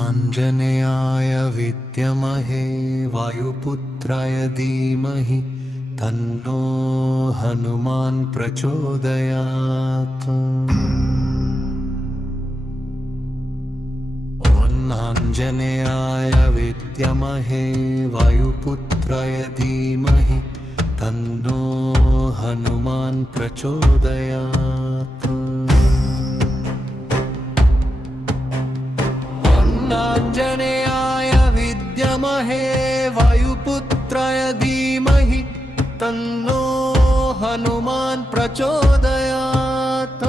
आञ्जनेयाय विद्महे वायुपुत्राय धीमहि तन्नो हनुमान् प्रचोदयात्। आञ्जनेयाय विद्महे वायुपुत्राय धीमहि तन्नो हनुमान् प्रचोदयात्। आञ्जनेयाय विद्महे वायुपुत्राय धीमहि तन्नो हनुमान् प्रचोदयात्।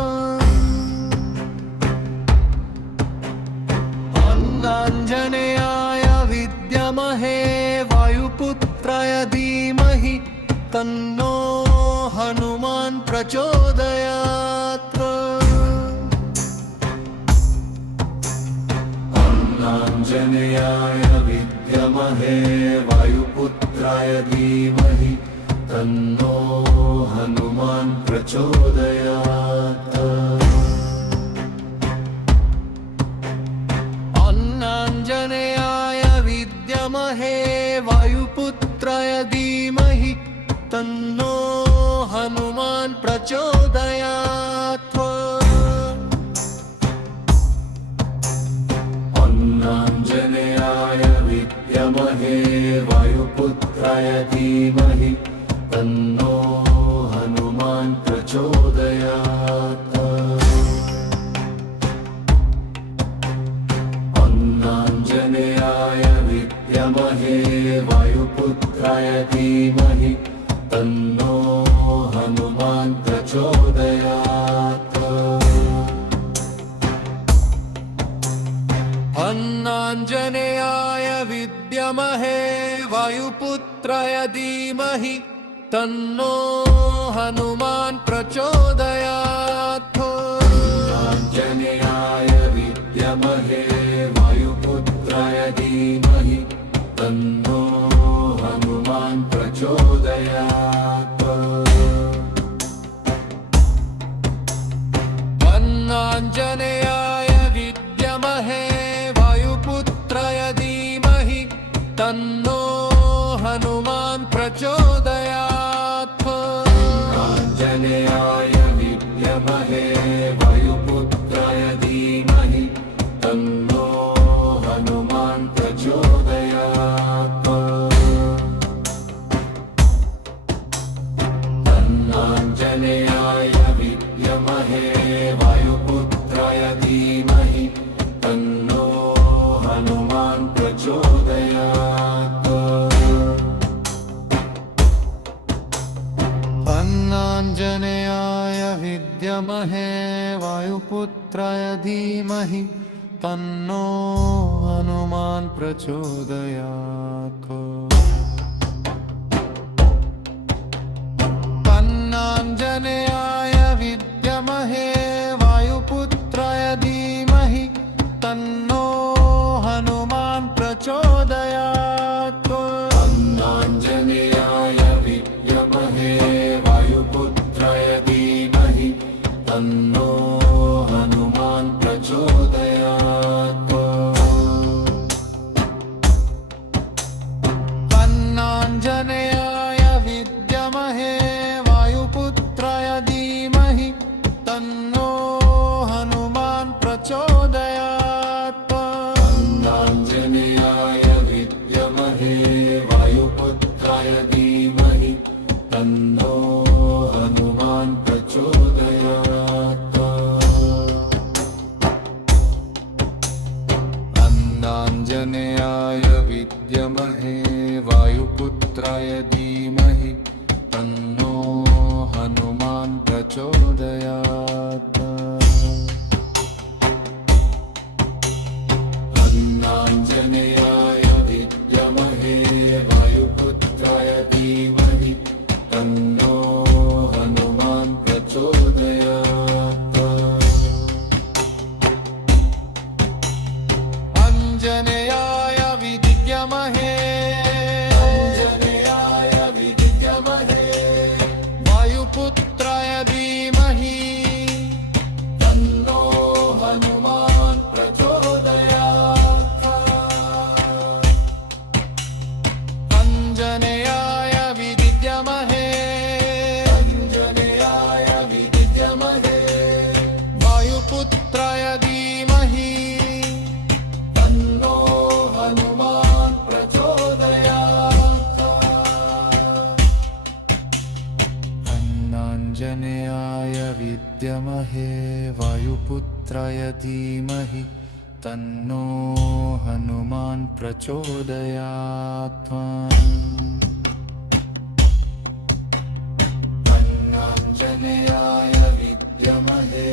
आञ्जनेयाय विद्महे वायुपुत्राय धीमहि तन्नो हनुमान् प्रचोदयात्। आञ्जनेयाय विद्महे वायुपुत्राय धीमहि तन्नो हनुमान् प्रचोदयात्। आञ्जनेयाय विद्महे वायुपुत्राय धीमहि तन्नो हनुमान् प्रचोदयात्। आञ्जनेयाय विद्महे वायुपुत्राय धीमहि तन्नो हनुमान् प्रचोदयात्। आञ्जनेयाय विद्महे वायुपुत्राय धीमहि तन्नो हनुमान् प्रचोदयात्। आञ्जनेयाय विद्महे वायुपुत्राय धीमहि तन्नो हनुमान् प्रचोदयात्। आञ्जनेयाय विद्महे वायुपुत्राय धीमहि तन्नो हनुमान् प्रचोदयात्। आञ्जनेयाय विद्महे वायुपुत्राय धीमहि तन्नो हनुमान् प्रचोदयात्। आञ्जनेयाय विद्महे वायुपुत्राय धीमहि तन्नो हनुमान् प्रचोदयात्। आञ्जनेयाय विद्महे वायुपुत्राय धीमहि तन्नो हनुमान् प्रचोदयात्। आञ्जनेयाय विद्महे वायुपुत्राय धीमहि तन्नो हनुमान् प्रचोदयात्। आञ्जनेयाय विद्महे वायुपुत्राय धीमहि तन्नो हनुमान् प्रचोदयात्। आञ्जनेयाय विद्महे वायुपुत्राय धीमहि तन्नो हनुमान् प्रचोदयात्। आञ्जनेयाय विद्महे वायुपुत्राय वायुपुत्राय धीमहि तन्नो हनुमान् प्रचोदयात् अंजनेयाय विद्महे वायुपुत्राय धीमहि तन्नो हनुमान् प्रचोदयात् अन्नाञ्जनेयाय विद्महे वायुपुत्राय धीमहि तन्नो हनुमान् प्रचोदयात् अन्नाञ्जनेयाय विद्महे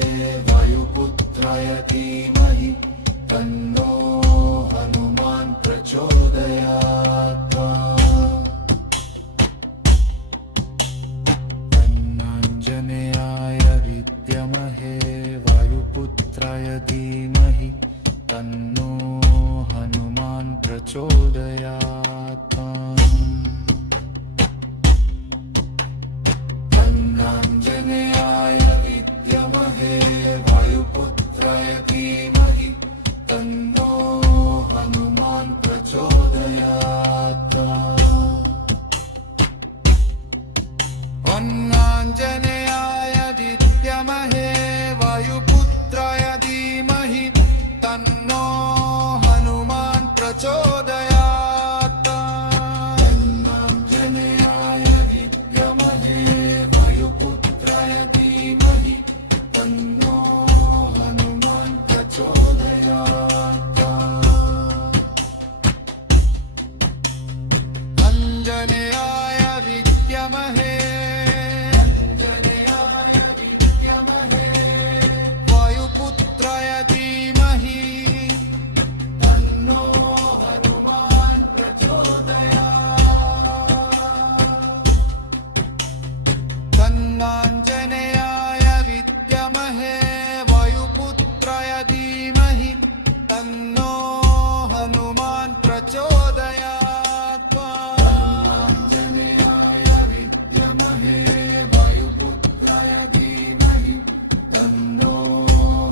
वायुपुत्राय धीमहि तन्नो हनुमान् प्रचोदयात् अन्नाञ्जनेयाय विद्महे वायुपुत्राय धीमहि तन्नो हनुमान् प्रचोदयात् अन्नाञ्जनेयाय विद्महे वायुपुत्राय धीमहि तन्नो हनुमान् प्रचोदयात् अन्नाञ्जनेयाय विद्महे वायुपुत्राय धीमहि तन्नो हनुमान् प्रचोदयात् अन्नाञ्जनेयाय विद्महे वायुपुत्राय धीमहि तन्नो हनुमान् प्रचोदयात् अंजनेयाय विद्महे वायुपुत्राय धीमहि तन्नो हनुमान् प्रचोदयात् अन्नाञ्जनेयाय विद्महे वायुपुत्राय धीमहि तन्नो हनुमान् प्रचोदयात् अन्नाञ्जनेयाय विद्महे वायुपुत्राय धीमहि तन्नो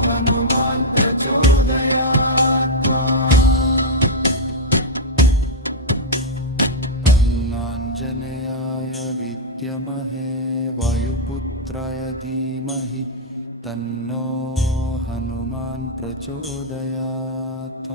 हनुमान् प्रचोदयात् अन्नाञ्जनेयाय विद्महे वायुपुत्राय धीमहि तन्नो हनुमान् प्रचोदयात्।